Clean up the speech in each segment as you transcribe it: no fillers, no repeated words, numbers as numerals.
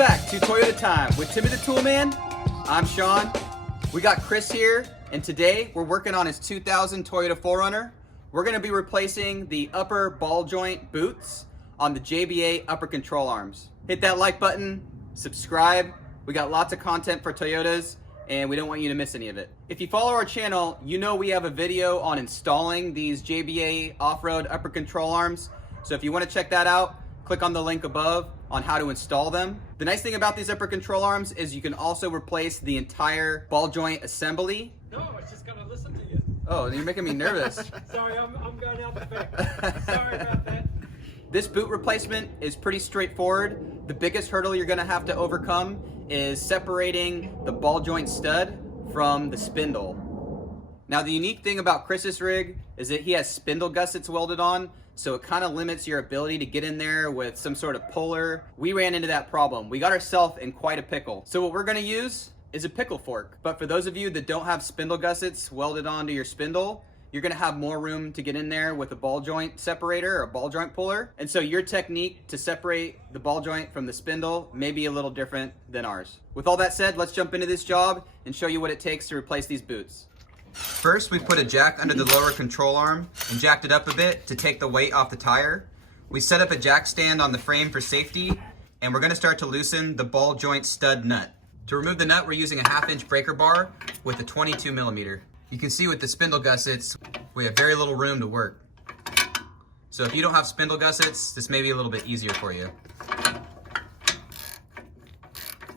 back to Toyota Time with Timmy the Toolman. I'm Sean. We got Chris here, and today we're working on his 2000 Toyota 4Runner. We're going to be replacing the upper ball joint boots on the JBA upper control arms. Hit that like button, subscribe. We got lots of content for Toyotas, and we don't want you to miss any of it. If you follow our channel, you know we have a video on installing these JBA Offroad upper control arms. So if you want to check that out, click on the link above on how to install them. The nice thing about these upper control arms is you can also replace the entire ball joint assembly. No, I was just gonna listen to you. Oh, you're making me nervous. Sorry, I'm going out the back. Sorry about that. This boot replacement is pretty straightforward. The biggest hurdle you're gonna have to overcome is separating the ball joint stud from the spindle. Now, the unique thing about Chris's rig is that he has spindle gussets welded on, so it kind of limits your ability to get in there with some sort of puller. We ran into that problem. We got ourselves in quite a pickle. So what we're gonna use is a pickle fork. But for those of you that don't have spindle gussets welded onto your spindle, you're gonna have more room to get in there with a ball joint separator or a ball joint puller. And so your technique to separate the ball joint from the spindle may be a little different than ours. With all that said, let's jump into this job and show you what it takes to replace these boots. First, we put a jack under the lower control arm and jacked it up a bit to take the weight off the tire. We set up a jack stand on the frame for safety, and we're gonna start to loosen the ball joint stud nut. To remove the nut, we're using a 1/2-inch breaker bar with a 22 millimeter. You can see with the spindle gussets, we have very little room to work. So if you don't have spindle gussets, this may be a little bit easier for you.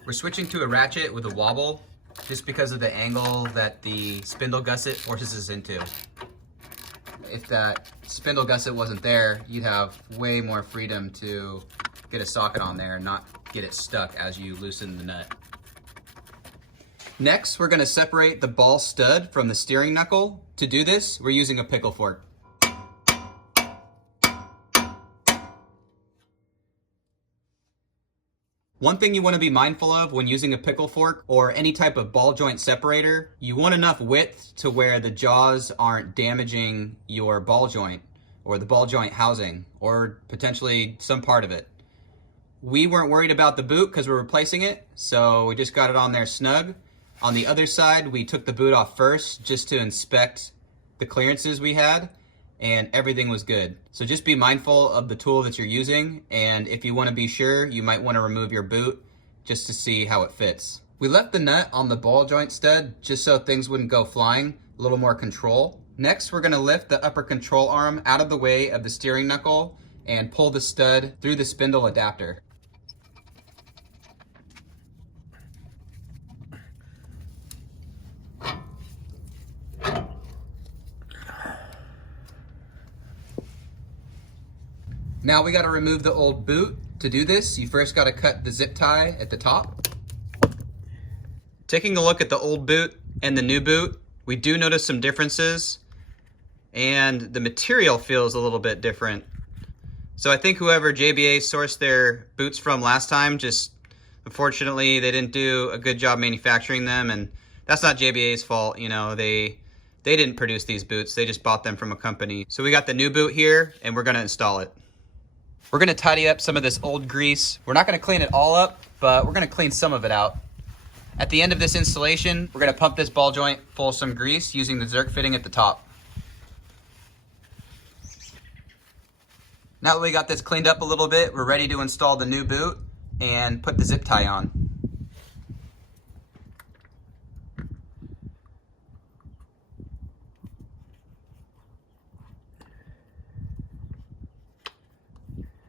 We're switching to a ratchet with a wobble, just because of the angle that the spindle gusset forces us into. If that spindle gusset wasn't there, you'd have way more freedom to get a socket on there and not get it stuck as you loosen the nut. Next, we're gonna separate the ball stud from the steering knuckle. To do this, we're using a pickle fork. One thing you want to be mindful of when using a pickle fork or any type of ball joint separator, you want enough width to where the jaws aren't damaging your ball joint or the ball joint housing or potentially some part of it. We weren't worried about the boot because we're replacing it, so we just got it on there snug. On the other side, we took the boot off first just to inspect the clearances we had, and everything was good. So just be mindful of the tool that you're using, and if you want to be sure, you might want to remove your boot just to see how it fits. We left the nut on the ball joint stud just so things wouldn't go flying, a little more control. Next, we're going to lift the upper control arm out of the way of the steering knuckle and pull the stud through the spindle adapter. Now we got to remove the old boot. To do this, you first got to cut the zip tie at the top. Taking a look at the old boot and the new boot, we do notice some differences, and the material feels a little bit different. So I think whoever JBA sourced their boots from last time, just unfortunately they didn't do a good job manufacturing them, and that's not JBA's fault. You know, they didn't produce these boots, they just bought them from a company. So we got the new boot here, and we're gonna install it. We're gonna tidy up some of this old grease. We're not gonna clean it all up, but we're gonna clean some of it out. At the end of this installation, we're gonna pump this ball joint full of some grease using the Zerk fitting at the top. Now that we got this cleaned up a little bit, we're ready to install the new boot and put the zip tie on.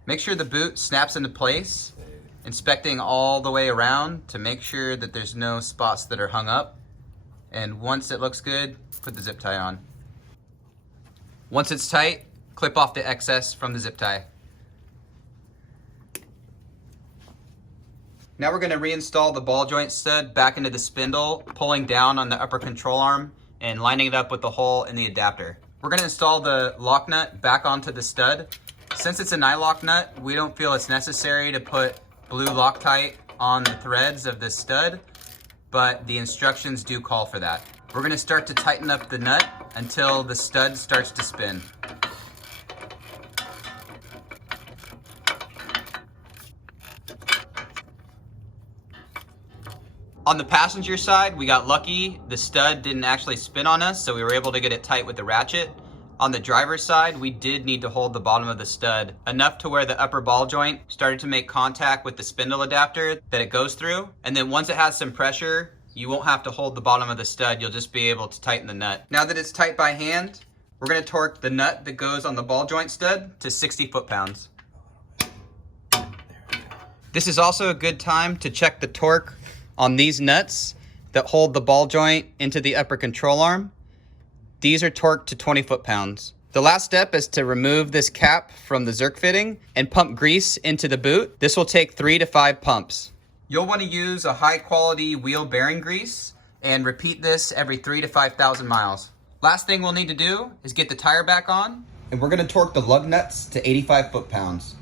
Make sure the boot snaps into place, inspecting all the way around to make sure that there's no spots that are hung up. And once it looks good, put the zip tie on. Once it's tight, clip off the excess from the zip tie. Now we're gonna reinstall the ball joint stud back into the spindle, pulling down on the upper control arm and lining it up with the hole in the adapter. We're gonna install the lock nut back onto the stud. Since it's a nylock nut, we don't feel it's necessary to put blue Loctite on the threads of the stud, but the instructions do call for that. We're gonna start to tighten up the nut until the stud starts to spin. On the passenger side, we got lucky. The stud didn't actually spin on us, so we were able to get it tight with the ratchet. On the driver's side, we did need to hold the bottom of the stud enough to where the upper ball joint started to make contact with the spindle adapter that it goes through. And then once it has some pressure, you won't have to hold the bottom of the stud. You'll just be able to tighten the nut. Now that it's tight by hand, we're gonna torque the nut that goes on the ball joint stud to 60 foot-pounds. This is also a good time to check the torque on these nuts that hold the ball joint into the upper control arm. These are torqued to 20 foot-pounds. The last step is to remove this cap from the Zerk fitting and pump grease into the boot. This will take 3 to 5 pumps. You'll want to use a high quality wheel bearing grease and repeat this every 3 to 5,000 miles. Last thing we'll need to do is get the tire back on, and we're gonna torque the lug nuts to 85 foot-pounds.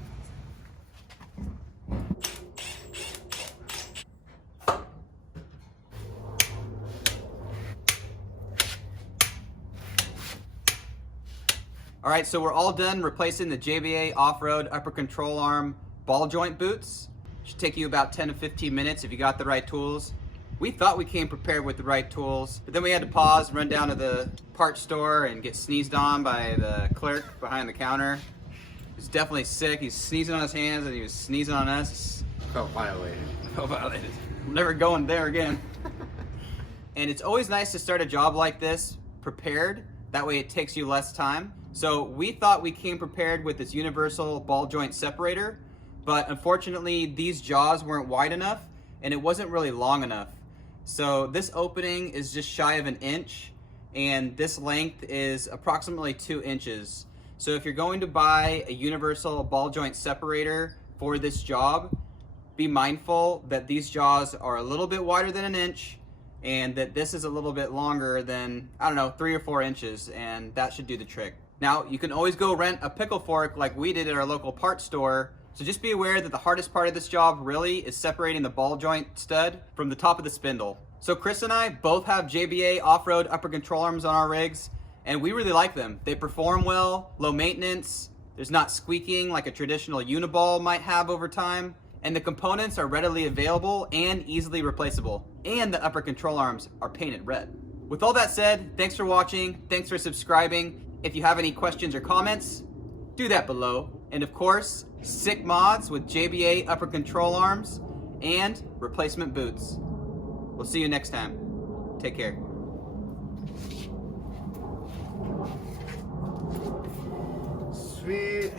All right, so we're all done replacing the JBA Offroad upper control arm ball joint boots. Should take you about 10 to 15 minutes if you got the right tools. We thought we came prepared with the right tools, but then we had to pause, run down to the parts store and get sneezed on by the clerk behind the counter. He's definitely sick. He's sneezing on his hands and he was sneezing on us. Felt violated. Felt violated. I'm never going there again. And it's always nice to start a job like this prepared. That way it takes you less time. So we thought we came prepared with this universal ball joint separator, but unfortunately these jaws weren't wide enough and it wasn't really long enough. So this opening is just shy of 1 inch and this length is approximately 2 inches. So if you're going to buy a universal ball joint separator for this job, be mindful that these jaws are a little bit wider than 1 inch and that this is a little bit longer than, I don't know, 3 or 4 inches, and that should do the trick. Now, you can always go rent a pickle fork like we did at our local parts store, so just be aware that the hardest part of this job really is separating the ball joint stud from the top of the spindle. So Chris and I both have JBA Offroad upper control arms on our rigs, and we really like them. They perform well, low maintenance, there's not squeaking like a traditional uniball might have over time, and the components are readily available and easily replaceable. And the upper control arms are painted red. With all that said, thanks for watching, thanks for subscribing. If you have any questions or comments, do that below. And of course, sick mods with JBA upper control arms and replacement boots. We'll see you next time. Take care. Sweet.